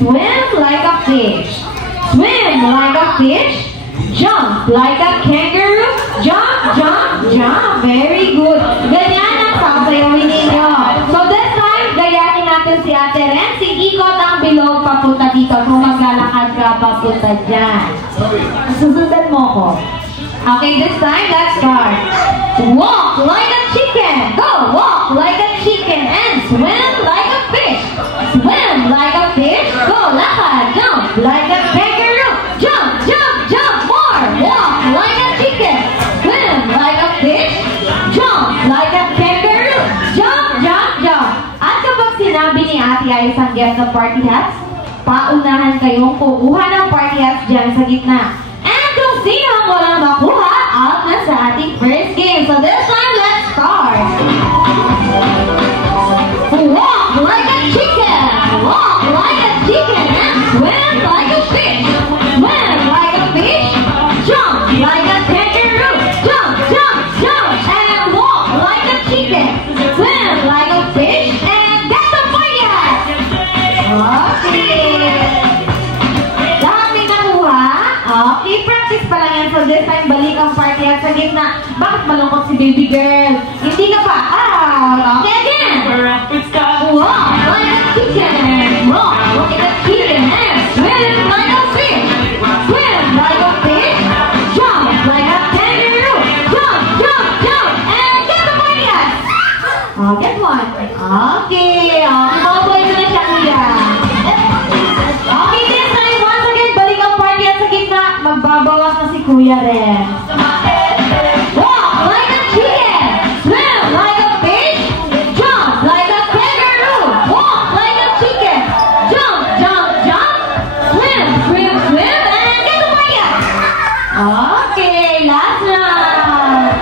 swim like a fish. Swim like a fish. Jump like a kangaroo. Jump, jump, jump. Very good. Ganyan ang sasayawin ninyo. So this time, gayahin natin si Ate Ren. Ikot ang bilog papunta dito. Kung maglalakad ka, papunta dyan. Susundan mo ko. Okay, this time, let's start. Walk like a chicken. Go, walk like a chicken. And swim like a fish. Swim like a fish. Go, lakad. Jump like a kangaroo. Jump, jump, jump. More. Walk like a chicken. Swim like a fish. Jump like a kangaroo. Jump, jump, jump. At kapag sinabi ni Ate Ayos ang guest ng party hats, paunahan kayong kukuha ng party hats dyan sa gitna. And kung sino ang walang makuha, out na sa ating first game. So this time, let's start. Walk like a chicken. Walk like a chicken. And swim like a fish. Swim like a fish. Jump like a kangaroo. Jump, jump, jump. And walk like a chicken. Swim like a fish. And get the party hat. Okay. Lahat may nakuha? Okay, practice pa lang yan. So this time, balik ang party hat sa gitna. Bakit malungkot si baby girl? Hindi ka pa out. Okay, again. Walk like a chicken. Walk like a chicken. And swim like a fish. Swim like a fish. Jump like a kangaroo. Jump, jump, jump. And get the party hat. Oh, get one. Okay. Mabuhay na siya, kuya. Okay, this time, once again, balik ang party hat sa gitna. Magbabawas na si kuya rin. Walk like a chicken. Swim like a fish. Jump like a kangaroo. Walk like a chicken. Jump, jump, jump. Swim, swim, swim. And get the party hat. Okay, last round.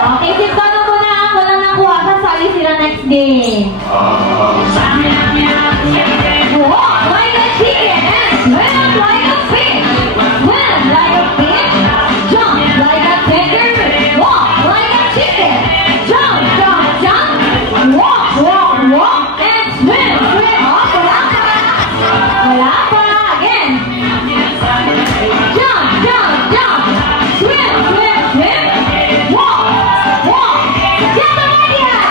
Okay, sit-down na muna. Walang nakuha. Sasali sila next game. Walk like a chicken and swim like a fish. Swim like a fish. Jump like a kangaroo. Walk like a chicken. Jump, jump, jump. Walk, walk, walk. And swim, swim. Oh, wala pa. Wala pa. Again. Jump, jump, jump. Swim, swim, swim. Walk, walk. Get the party hat.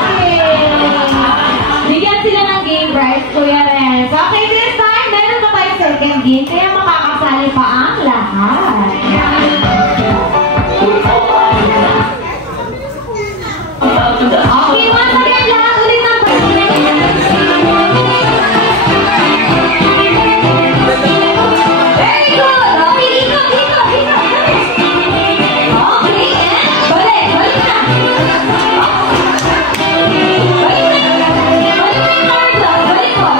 Okay. Bigyan sila ng game prize, Kuya Renz. Okay, this time, meron na tayo second game, kaya makakasali pa ang lahat. Okay, once again, lahat ulit ng very good! Okay, dito, dito, dito. Okay, and balik, balik na. Balik na. Balik na yung card lang, balik ko.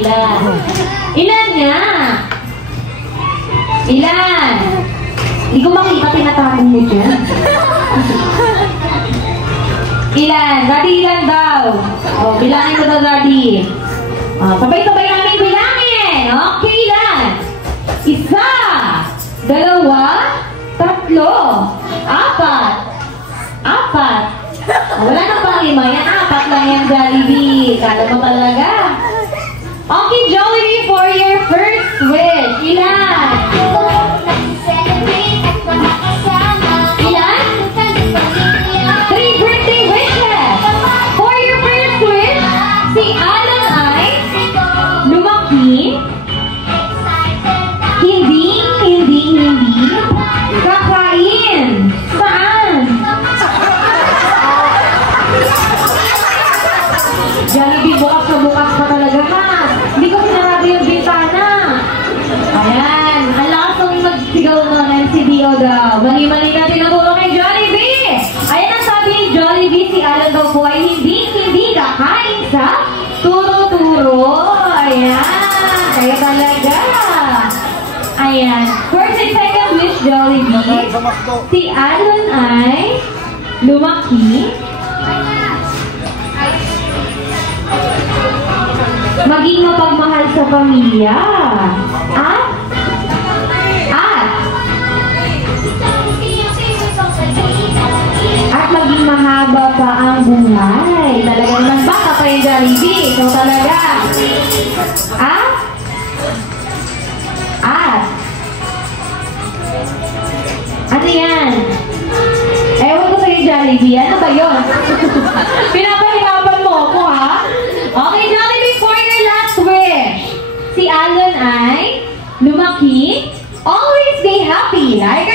ilan? Ilan nga? Ilan? Hindi ko makita, tinatapong mo dyan. Ilan? Daddy, ilan daw? O, bilangin mo daw, Daddy. Sabay-sabay namin bilangin. Okay, ilan? Isa, dalawa, tatlo, apat. Apat. Wala na pang lima. Yan, apat lang yan, Jollibee. Kala mo talaga. Okay, Jollibee, for your first wish. Ilan? Ilan? 3 birthday wishes. For your first wish, si Alan ay lumaki. Hindi. Kakain. Saan? Jollibee, bukas na bukas pa talaga ha. Hindi ko sinarado yung bintana. Ayan. Ang lakas ng magsigaw ng MCDO daw. Mali-mali na tinuturo kay Jollibee. Ayan ang sabi ni Jollibee, si Alan daw po ay hindi kakain sa turo-turo. Ayan. Kaya talaga. Ayan. First and second wish, Jollibee. Si Alan ay lumaki. Maging mapagmahal sa pamilya. At maging mahaba pa ang buhay. Talaga naman baka pa yung Jollibee. So talaga. Ano yan? Ewan ko sa'yo, Jollibee. Ano ba yun? Pinapahirapan mo ako, ha? Okay, Jollibee, for your last wish. Si Alan ay lumaki, always be happy, like